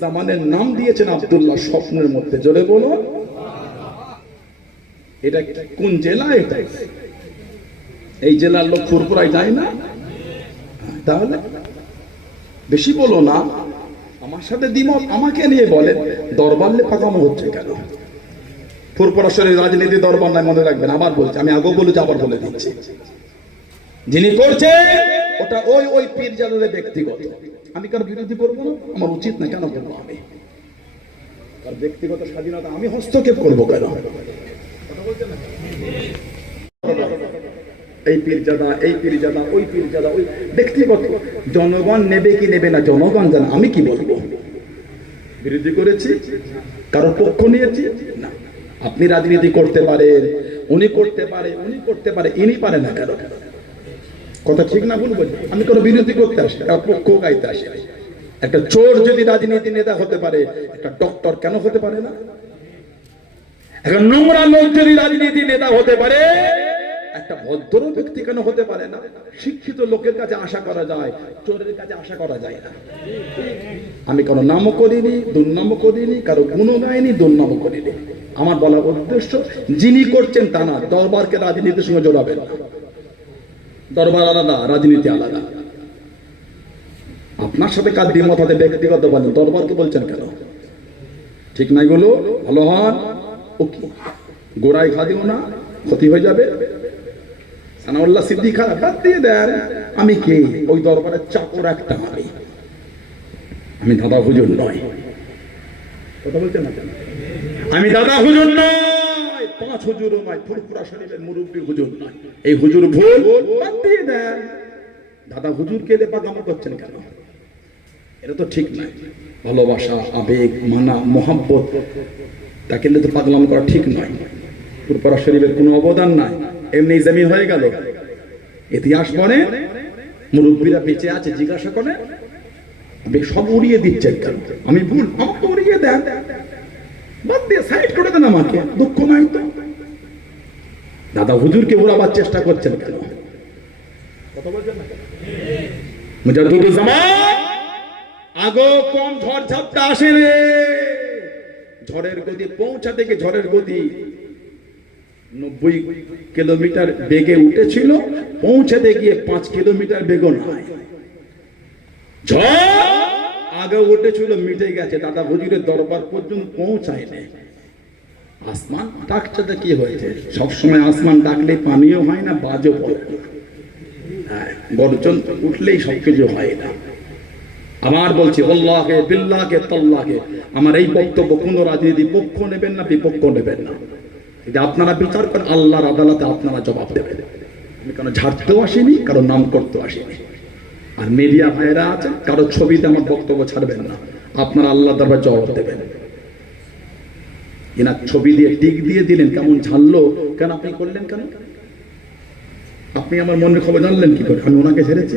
জামানের নাম দিয়েছেন আব্দুল্লাহ স্বপ্নের মধ্যে। বলো এটা কোন জেলা এটা? এই জেলার লোক যায় না? তাহলে বেশি বলো না। আমার সাথে দ্বিমত আমাকে নিয়ে বলেন দরবারলে পাকামো হচ্ছে কেন? ফুরপুরা শরীর রাজনীতি দরবার নাই, মনে রাখবেন। আবার বলছি, আমি আগেও বলেছি, আবার বলে দিচ্ছি। যিনি করছে ওটা ওই ওই পীর ব্যক্তিগত। আমি কার বিরোধী করব না? আমার উচিত না কেন করব আমি? তার ব্যক্তিগত স্বাধীনতা আমি হস্তক্ষেপ করব কেন? এই পীরজাদা এই পীরজাদা ওই পীরজাদা ওই ব্যক্তিগত জনগণ নেবে কি নেবে না, জনগণ জানে, আমি কি বলব? বিরোধী করেছি? কারও পক্ষ নিয়েছি? না। আপনি রাজনীতি করতে পারেন, উনি করতে পারে, উনি করতে পারে, ইনি পারে না কেন? কথা ঠিক না ভুল বলি? আমি কোনো বিরোধী করতে আসি কারও পক্ষ গাইতে আসি একটা চোর যদি রাজনীতি নেতা হতে পারে, একটা ডক্টর কেন হতে পারে না? একটা নোংরা লোক যদি রাজনীতি নেতা হতে পারে, একটা ভদ্র ব্যক্তি কেন হতে পারে না? শিক্ষিত লোকের কাছে আশা করা যায়, চোরের কাছে আশা করা যায় না। আমি কারও নামও করিনি, দুর্নামও করিনি, কারও গুণও গাইনি, দুর্নামও করিনি। আমার বলার উদ্দেশ্য, যিনি করছেন তা না, দরবারকে রাজনীতির সঙ্গে জড়াবেন। না দরবার আলাদা, রাজনীতি আলাদা। আপনার সাথে কার দ্বিমত হতে ব্যক্তিগত বলেন। দরবারকে বলছেন কেন? ঠিক নাই বলো? ভালো হন? ও কি? গোড়ায় খা দিও না, ক্ষতি হয়ে যাবে। সানাউল্লাহ সিদ্দিক বাদ দিয়ে দেন, আমি কে? ওই দরবারের চাকর একটা আমি আমি দাদা হুজুর নয়। কথা বলছেন না আমি দাদা হুজুর নয়। পাঁচ হুজুরও নয় ফুরফুরা শরীফের মুরব্বী হুজুর নয় এই হুজুর ভুল? বাদ দিয়ে দেন। দাদা হুজুর কে পাকামো করছেন কেন? এটা তো ঠিক নয় ভালোবাসা, আবেগ, মানা, মোহাব্বত, তাকে তো পাগলাম করা ঠিক নয় ফুরফুরা শরীফের কোনো অবদান নাই। এমনি জমি হয়ে গেল। ইতিহাস পড়ে, মুরব্বীরা বেঁচে আছে, জিজ্ঞাসা করে আপনি সব উড়িয়ে দিচ্ছেন আমি ভুল, আমাকে উড়িয়ে দেন। বাদ দিয়ে সাইড করে দেন আমাকে। দুঃখ নাই তো? দাদা হুজুরকে চেষ্টা করছেন কেন? আগো কম ঝড় ঝাপটা আসে রে। ঝড়ের গতি পৌঁছা থেকে ঝড়ের গতি নব্বই কিলোমিটার বেগে উঠেছিল, পৌঁছাতে গিয়ে পাঁচ কিলোমিটার বেগ নয়। ঝড় আগে উঠেছিল মিটে গেছে। দাদা হুজুরের দরবার পর্যন্ত পৌঁছায় নাই। আসমান ডাকছে তো কি হয়েছে? সবসময় আসমান ডাকলে পানিও হয় না বাজও পড়ে না। হ্যাঁ, উঠলেই সবকিছু হয় না। আমার বলছি অল্লাহকে বিল্লাহকে তল্লাহকে। আমার এই বক্তব্য কোন রাজনীতি পক্ষ নেবেন না বিপক্ষ নেবেন না। যদি আপনারা বিচার করেন আল্লাহর আদালতে আপনারা জবাব দেবেন। আমি কেন ঝাড়তেও আসিনি কারও নাম করতেও আসিনি। আর মিডিয়া ভাইরা আছে, কারও ছবিতে আমার বক্তব্য ছাড়বেন না। আপনারা আল্লাহ দরবার জবাব দেবেন। এনার ছবি দিয়ে টিক দিয়ে দিলেন, কেমন ঝাললো, কেন আপনি করলেন কেন? আপনি আমার মনের খবর জানলেন কি করে? আমি ওনাকে ছেড়েছি।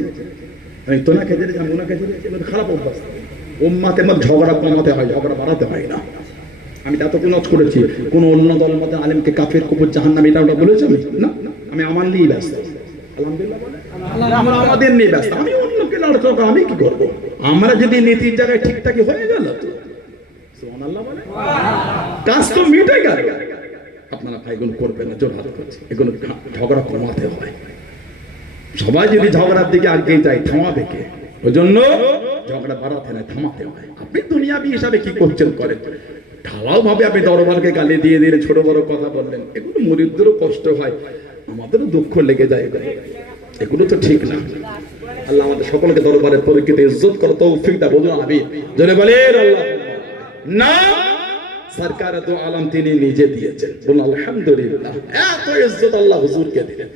আমি তোনাকে ছেড়েছি, আমি ওনাকে ছেড়েছি এগুলো খারাপ অভ্যাস উম্মাতে মত ঝগড়া কমাতে হয়, ঝগড়া বাড়াতে হয় না। আমি এতক্ষণ নজ করেছি, কোনো অন্য দলের মধ্যে আলেমকে কাফের কুপুর জাহান নামে এটা ওটা বলেছি আমি? না। আমি আমার নিয়েই ব্যস্ত। আলহামদুলিল্লাহ আমরা আমাদের নিয়ে ব্যস্ত। আমি হবে, আমি কি করব? আমরা যদি নীতির জায়গায় ঠিকঠাকই হয়ে গেল তো? কাজ তো মিটে গেল। আপনারা ভাইগুলো করবেন না জোর হাত করছে। এগুলো ঝগড়া কমাতে হয় সবাই যদি ঝগড়ার দিকে আগে যায় থামাবে কে? ওই জন্য ঝগড়া বাড়াতে না থামাতে হয় আপনি দুনিয়াবি হিসাবে কি করছেন করেন? ঢালাও ভাবে আপনি দরবারকে গালি দিয়ে দিলে ছোট বড় কথা বললেন। এগুলো মরিদদেরও কষ্ট হয় আমাদেরও দুঃখ লেগে যায়। এগুলো। এগুলো তো ঠিক না। আল্লাহ আমাদের সকলকে দরবারে পরীক্ষিত ইজ্জত করো তৌফিকটা বলুন আমি জনে বলেন আল্লাহ। না, সরকার তো আলম তিনি নিজে দিয়েছেন। বলুন আলহামদুলিল্লাহ, এত ইজ্জত আল্লাহ হুজুরকে দিলেন।